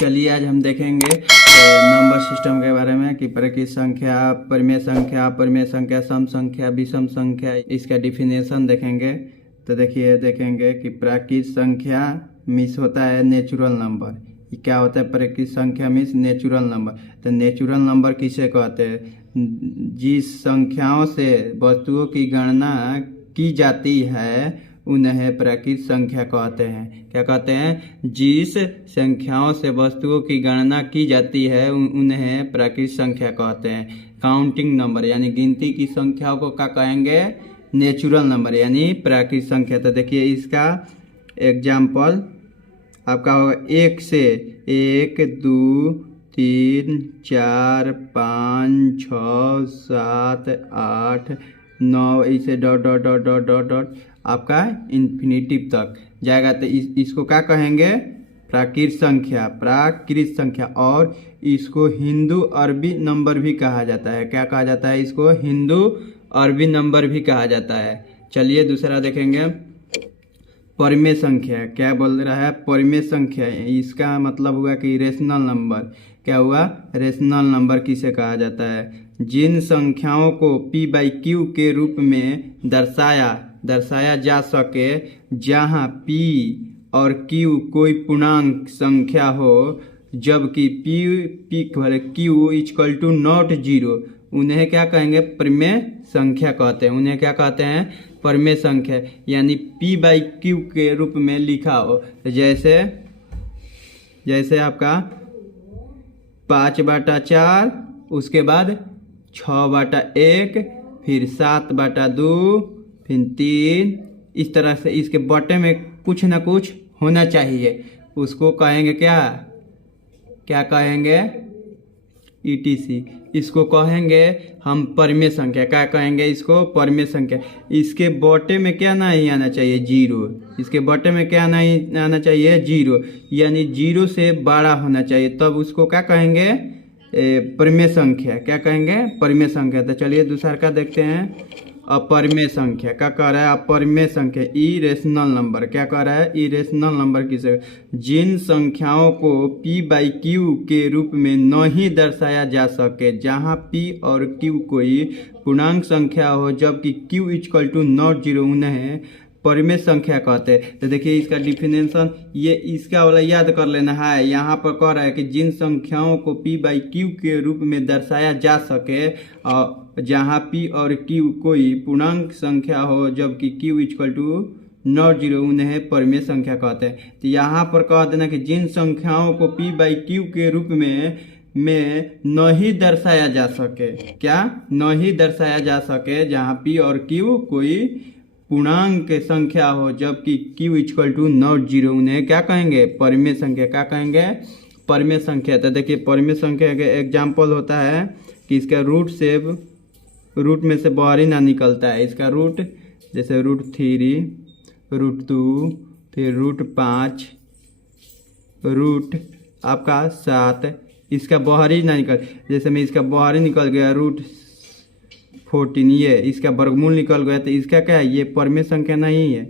चलिए आज हम देखेंगे नंबर सिस्टम के बारे में कि प्राकृत संख्या, परिमेय संख्या, सम संख्या, विषम संख्या, इसका डिफिनेशन देखेंगे। तो देखेंगे कि प्राकृत संख्या मीन्स होता है नेचुरल नंबर। क्या होता है प्राकृत संख्या मीन्स नेचुरल नंबर। तो नेचुरल नंबर किसे कहते हैं? जिस संख्याओं से वस्तुओं की गणना की जाती है उन्हें प्राकृत संख्या कहते हैं। क्या कहते हैं? जिस संख्याओं से वस्तुओं की गणना की जाती है उन्हें प्राकृत संख्या कहते हैं। काउंटिंग नंबर यानी गिनती की संख्याओं को क्या कहेंगे? नेचुरल नंबर यानी प्राकृत संख्या। तो देखिए इसका एग्जाम्पल आपका होगा 1 से 1, 2, 3, 4, 5, 6, 7, 8, 9 ऐसे dot dot dot dot dot dot आपका इन्फिनिटिव तक जाएगा। तो इसको क्या कहेंगे? प्राकृत संख्या। और इसको हिंदू अरबी नंबर भी कहा जाता है। क्या कहा जाता है? इसको हिंदू अरबी नंबर भी कहा जाता है। चलिए दूसरा देखेंगे परिमेय संख्या। क्या बोल रहा है? परिमेय संख्या। इसका मतलब हुआ कि रेशनल नंबर। क्या हुआ? रेशनल नंबर किसे कहा जाता है? जिन संख्याओं को p/q के रूप में दर्शाया जा सके जहां p और q कोई पूर्णांक संख्या हो जबकि q इक्वल टू नॉट 0, उन्हें क्या कहेंगे? परिमेय संख्या कहते हैं। उन्हें क्या कहते हैं? परिमेय संख्या। यानी p/q के रूप में लिखा हो, जैसे आपका 5/4, उसके बाद 6/1, फिर 7/2, फिर 3, इस तरह से इसके बटे में कुछ ना कुछ होना चाहिए। उसको कहेंगे क्या कहेंगे? ETC। इसको कहेंगे हम परिमेय संख्या। क्या कहेंगे इसको? परिमेय संख्या। इसके बटे में क्या नहीं आना चाहिए? 0। इसके बटे में क्या नहीं आना चाहिए? 0। यानी 0 से बड़ा होना चाहिए, तब उसको क्या कहेंगे? परिमेय संख्या। क्या कहेंगे? परिमेय संख्या। तो चलिए दूसरा का देखते हैं अपरिमेय संख्या। क्या कह रहा है? अपरिमेय संख्या इरेशनल नंबर। क्या कह रहा है? इरेशनल नंबर किसे? जिन संख्याओं को p/q के रूप में नहीं दर्शाया जा सके जहां p और q कोई पूर्णांक संख्या हो जबकि q इक्वल टू नॉट 0, उन्हें परिमेय संख्या कहते हैं। तो देखिए इसका डिफिनेशन, ये इसका वाला याद कर लेना है। यहाँ पर कह रहा है कि जिन संख्याओं को p/q के रूप में दर्शाया जा सके और जहाँ p और q कोई पूर्णांक संख्या हो जबकि q इक्वल टू नॉट 0, उन्हें परिमेय संख्या कहते हैं। तो यहाँ पर कह देना कि जिन संख्याओं को p/q के रूप में नहीं दर्शाया जा सके, क्या नहीं दर्शाया जा सके जहाँ p और q कोई पूर्णांक संख्या हो जबकि q इक्वल टू नॉट 0, उन्हें क्या कहेंगे? परिमेय संख्या। क्या कहेंगे? परिमेय संख्या। तो देखिए परिमेय संख्या का एग्जाम्पल होता है कि इसका रूट में से बाहर ही ना निकलता है। इसका रूट जैसे √3, √2, फिर √5, रूट आपका 7, इसका बाहर ही ना निकल। जैसे में इसका बाहर ही निकल गया √14, ये इसका वर्गमूल निकल गया। तो इसका क्या है? ये परिमेय संख्या नहीं है।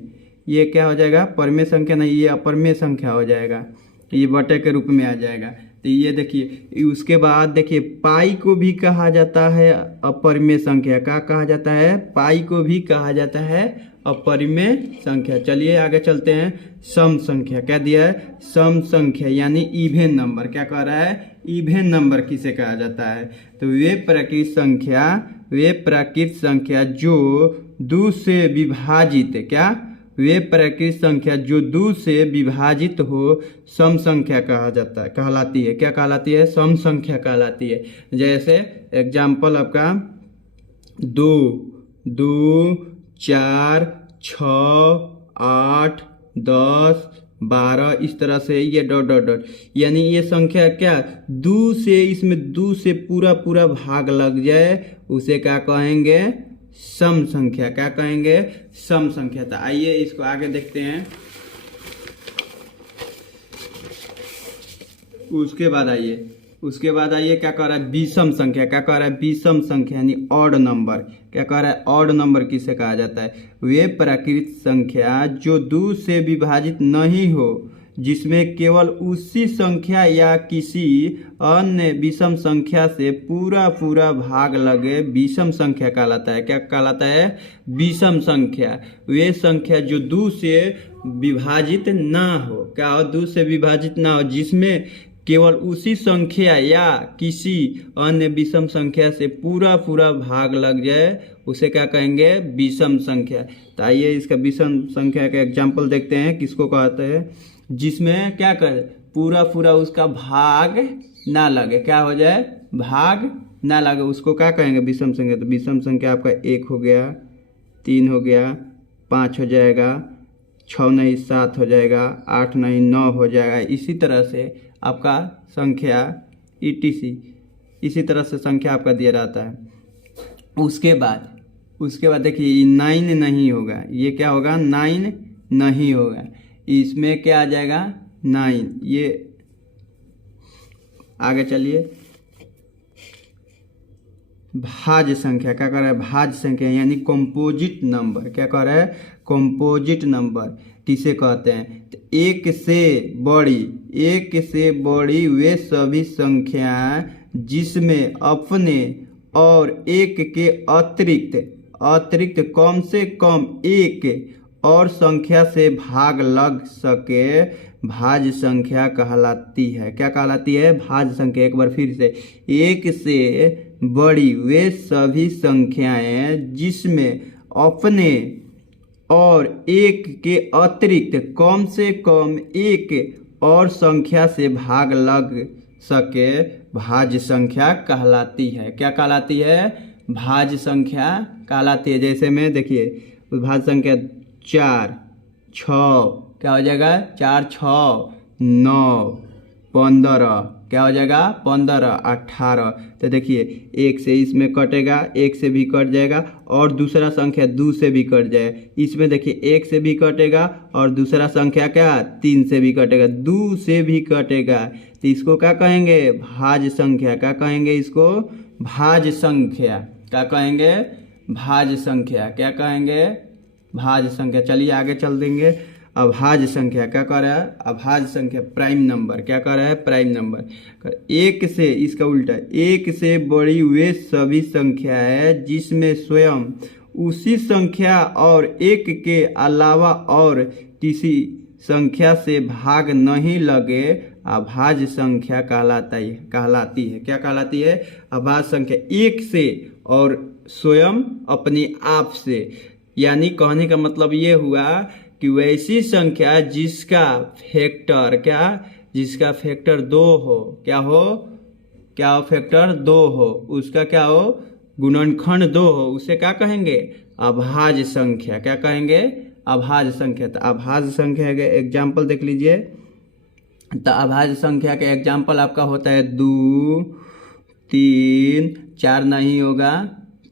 ये क्या हो जाएगा? परिमेय संख्या नहीं, ये अपरिमेय संख्या हो जाएगा। ये बटे के रूप में आ जाएगा। तो ये देखिए उसके बाद देखिए पाई को भी कहा जाता है अपरिमेय संख्या। क्या कहा जाता है? पाई को भी कहा जाता है अपरिमेय संख्या। चलिए आगे चलते हैं। सम संख्या। क्या दिया है? सम संख्या यानी इवेन नंबर। क्या कह रहा है? इवेन नंबर किसे कहा जाता है? तो वे प्राकृत संख्या जो 2 से विभाजित, क्या? वे प्राकृत संख्या जो 2 से विभाजित हो सम संख्या कहलाती है। क्या कहलाती है? सम संख्या कहलाती है। जैसे एग्जाम्पल आपका 2, 4, 6, 8, 10, 12, इस तरह से ये डॉट डॉट डॉट, यानी ये संख्या क्या 2 से, इसमें 2 से पूरा भाग लग जाए उसे क्या कहेंगे? सम संख्या। क्या कहेंगे? सम संख्या। तो आइए इसको आगे देखते हैं। उसके बाद आइए क्या कह रहा है? विषम संख्या। क्या कह रहा है? विषम संख्या यानी ऑड नंबर। क्या कह रहा है? ऑड नंबर किसे कहा जाता है? वे प्राकृत संख्या जो 2 से विभाजित नहीं हो जिसमें केवल उसी संख्या या किसी अन्य विषम संख्या से पूरा पूरा भाग लगे विषम संख्या कहलाता है। क्या कहलाता है? विषम संख्या। वे संख्या जो 2 से विभाजित ना हो। क्या हो? 2 से विभाजित ना हो, जिसमें केवल उसी संख्या या किसी अन्य विषम संख्या से पूरा पूरा भाग लग जाए, उसे क्या कहेंगे? विषम संख्या। तो आइए इसका विषम संख्या का एग्जाम्पल देखते हैं, किसको कहते हैं? जिसमें क्या करे? पूरा पूरा उसका भाग ना लगे। क्या हो जाए? भाग ना लगे, उसको क्या कहेंगे? विषम संख्या। तो विषम संख्या आपका 1 हो गया, 3 हो गया, 5 हो जाएगा, 6 नहीं 7 हो जाएगा, 8 नहीं 9 हो जाएगा। इसी तरह से आपका संख्या ETC, इसी तरह से संख्या आपका दिया रहता है। उसके बाद देखिए 9 नहीं होगा, ये क्या होगा? 9 नहीं होगा। इसमें क्या आ जाएगा? 9। ये आगे चलिए, भाज्य संख्या। क्या कर रहा है? भाज्य संख्या यानी कंपोजिट नंबर। क्या कर रहा है? कंपोजिट नंबर किसे कहते हैं? तो एक से बड़ी वे सभी संख्याएं जिसमें अपने और एक के अतिरिक्त कम से कम एक और संख्या से भाग लग सके, भाज्य संख्या कहलाती है। क्या कहलाती है? भाज्य संख्या। एक बार फिर से, एक से बड़ी वे सभी संख्याएं जिसमें अपने और एक के अतिरिक्त कम से कम एक और संख्या से भाग लग सके, भाज्य संख्या कहलाती है। क्या कहलाती है? भाज्य संख्या कहलाती है। जैसे में देखिए भाज्य संख्या 4, 6, क्या हो जाएगा? 4, 6, 9, 15, क्या हो जाएगा? 15, 18। तो देखिए 1 से इसमें कटेगा, 1 से भी कट जाएगा, और दूसरा संख्या 2 से भी कट जाएगा। इसमें देखिए 1 से भी कटेगा और दूसरा संख्या क्या? 3 से भी कटेगा, 2 से भी कटेगा। तो इसको क्या कहेंगे? भाज्य संख्या। क्या कहेंगे इसको? भाज्य संख्या। क्या कहेंगे? भाज्य संख्या। क्या कहेंगे? भाज्य संख्या। चलिए आगे चल देंगे। अभाज्य संख्या क्या कर रहा है? अभाज्य संख्या प्राइम नंबर। क्या कर रहा है? Prime number. एक से, इसका उल्टा, एक से बड़ी वे सभी संख्याएं जिसमें स्वयं उसी संख्या और एक के अलावा और किसी संख्या से भाग नहीं लगे, अभाज्य संख्या कहलाती है। क्या कहलाती है? अभाज्य संख्या। एक से और स्वयं अपने आप से, यानी कहने का मतलब ये हुआ कि वैसी संख्या जिसका फैक्टर जिसका फैक्टर 2 हो। क्या हो? फैक्टर 2 हो, उसका क्या हो? गुणनखंड 2 हो, उसे क्या कहेंगे? अभाज्य संख्या। क्या कहेंगे? अभाज्य संख्या। तो अभाज्य संख्या के एग्जाम्पल देख लीजिए। तो अभाज्य संख्या के एग्जाम्पल आपका होता है 2, 3, 4 नहीं होगा,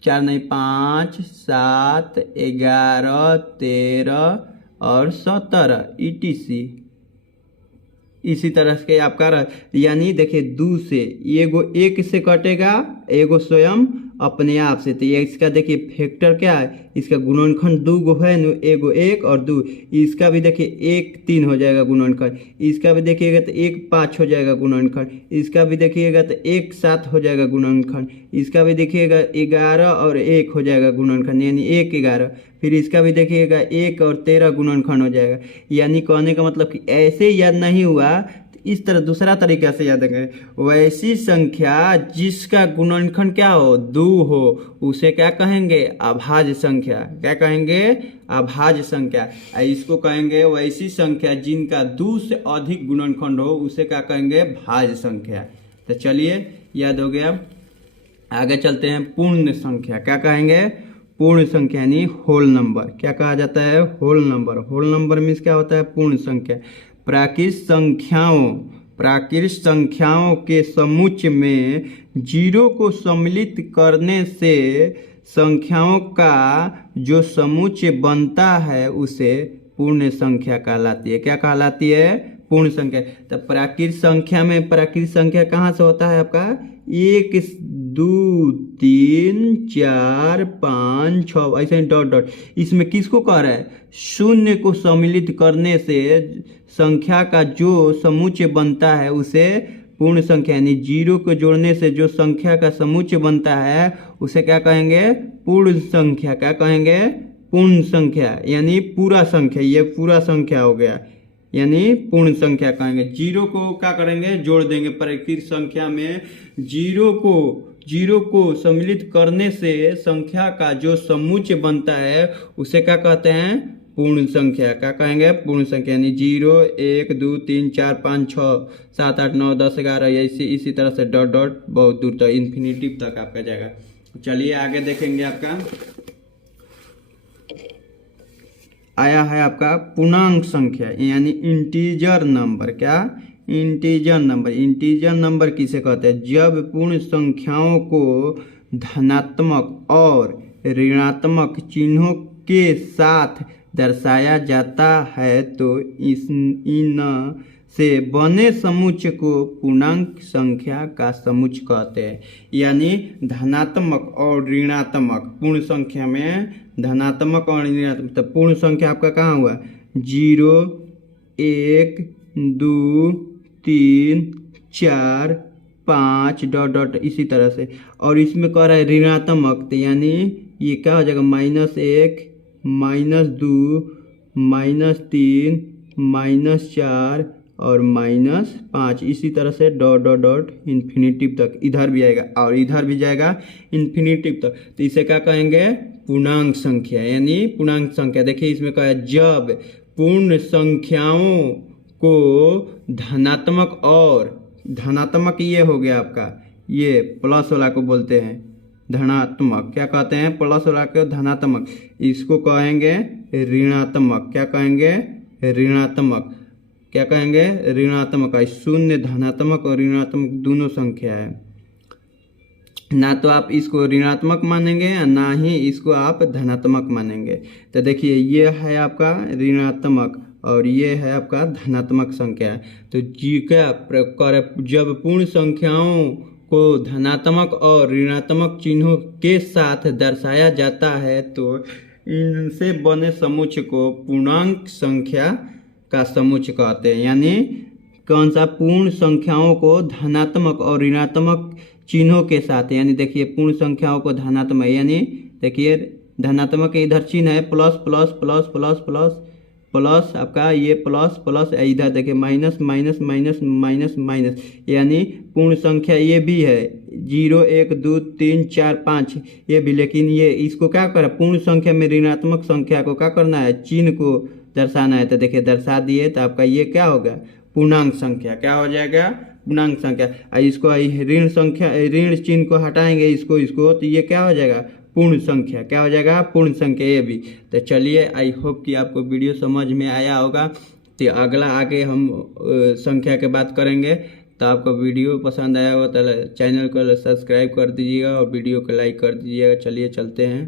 4 नहीं 5, 7, 11, 13 और 17 ETC। इसी तरह से आपका यानी देखिए 2 से एगो 1 से कटेगा, एगो स्वयं अपने आप से। तो ये इसका देखिए फैक्टर क्या है? इसका गुणनखंड 2 गो है, एगो 1 और 2। इसका भी देखिए 1 3 हो जाएगा गुणनखंड। इसका भी देखिएगा तो 1 5 हो जाएगा गुणनखंड। इसका भी देखिएगा तो 1 7 हो जाएगा गुणनखंड। इसका भी देखिएगा 11 और 1 हो जाएगा गुणनखंड, यानी 1 11। फिर इसका भी देखिएगा 1 और 13 गुणनखंड हो जाएगा। यानी कहने का मतलब कि ऐसे याद नहीं हुआ, इस तरह दूसरा तरीका से याद करें। वैसी संख्या जिसका गुणनखंड क्या हो? 2 हो, उसे क्या कहेंगे? अभाज्य संख्या। क्या कहेंगे? अभाज्य संख्या। इसको कहेंगे वैसी संख्या जिनका 2 से अधिक गुणनखंड हो, उसे क्या कहेंगे? भाज्य संख्या। तो चलिए याद हो गया। आगे चलते हैं पूर्ण संख्या। क्या कहेंगे? पूर्ण संख्या यानी होल नंबर। क्या कहा जाता है? Whole number. Whole number means क्या होता है? पूर्ण संख्या। प्राकृत संख्याओं के समुच्चय में 0 को सम्मिलित करने से संख्याओं का जो समुच्चय बनता है उसे पूर्ण संख्या कहलाती है। क्या कहलाती है? पूर्ण संख्या। तो प्राकृत संख्या में प्राकृत संख्या कहाँ से होता है आपका? 1, 2 3 4 5 6 ऐसे डॉट डॉट। इसमें किसको कह रहा है? शून्य को सम्मिलित करने से संख्या का जो समुच्चय बनता है उसे पूर्ण संख्या, यानी 0 को जोड़ने से जो संख्या का समुच्चय बनता है उसे क्या कहेंगे? पूर्ण संख्या। क्या कहेंगे? पूर्ण संख्या, यानी पूरा संख्या। ये पूरा संख्या हो गया, यानी पूर्ण संख्या कहेंगे। 0 को क्या करेंगे? जोड़ देंगे प्राकृत संख्या में। 0 को सम्मिलित करने से संख्या का जो समुच्चय बनता है उसे क्या कहते हैं? पूर्ण संख्या। क्या कहेंगे? पूर्ण संख्या, यानी 0 1 2 3 4 5 6 7 8 9 10 11 इसी तरह से डॉट डॉट बहुत दूर तक इन्फिनिटिव तक आपका जाएगा। चलिए आगे देखेंगे। आपका आया है आपका पूर्णांक संख्या, यानी इंटीजर नंबर। क्या? Integer number. इंटीजर नंबर किसे कहते हैं? जब पूर्ण संख्याओं को धनात्मक और ऋणात्मक चिन्हों के साथ दर्शाया जाता है तो इन से बने समुच्चय को पूर्णांक संख्या का समुच्चय कहते हैं। यानी धनात्मक और ऋणात्मक, पूर्ण संख्या में धनात्मक और ऋणात्मक। तो पूर्ण संख्या आपका कहाँ हुआ? 0 1 2 3 4 5 डॉट डॉट इसी तरह से। और इसमें कह रहा है ऋणात्मक, तो यानी ये क्या हो जाएगा? -1 -2 -3 -4 और -5 इसी तरह से डॉट डॉट डॉट इन्फिनिटिव तक। इधर भी आएगा और इधर भी जाएगा इन्फिनिटिव तक। तो इसे क्या कहेंगे? पूर्णांक संख्या, यानी पूर्णांक संख्या। देखिए इसमें कहा है जब पूर्ण संख्याओं को धनात्मक और धनात्मक ये हो गया आपका, ये प्लस वाला को बोलते हैं धनात्मक। क्या कहते हैं? प्लस वाला को धनात्मक। इसको कहेंगे ऋणात्मक। क्या कहेंगे? ऋणात्मक। क्या कहेंगे? ऋणात्मक। शून्य धनात्मक और ऋणात्मक दोनों संख्या है। ना तो आप इसको ऋणात्मक मानेंगे ना ही इसको आप धनात्मक मानेंगे। तो देखिए ये है आपका ऋणात्मक और ये है आपका धनात्मक संख्या। तो जी क्या जब पूर्ण संख्याओं को धनात्मक और ऋणात्मक चिन्हों के साथ दर्शाया जाता है तो इनसे बने समुच्चय को पूर्णांक संख्या का समुच्चय कहते हैं। यानी कौन सा? पूर्ण संख्याओं को धनात्मक और ऋणात्मक चिन्हों के साथ, यानी देखिए पूर्ण संख्याओं को धनात्मक, यानी देखिए धनात्मक इधर चिन्ह है plus plus plus plus plus plus आपका ये प्लस प्लस, इधर देखिए minus minus minus minus minus, यानी पूर्ण संख्या ये भी है 0 1 2 3 4 5 ये भी। लेकिन ये इसको क्या करें? पूर्ण संख्या में ऋणात्मक संख्या को क्या करना है? चिन्ह को दर्शाना है। तो देखिए दर्शा दिए तो आपका ये क्या होगा? पूर्णांक संख्या। क्या हो जाएगा? पूर्णांक संख्या। इसको ऋण संख्या, ऋण चिन्ह को हटाएंगे इसको तो ये क्या हो जाएगा? पूर्ण संख्या। क्या हो जाएगा? पूर्ण संख्या ये भी। तो चलिए आई होप कि आपको वीडियो समझ में आया होगा। तो अगला आगे हम संख्या के बात करेंगे। तो आपको वीडियो पसंद आया होगा तो चैनल को सब्सक्राइब कर दीजिएगा और वीडियो को लाइक कर दीजिएगा। चलिए चलते हैं।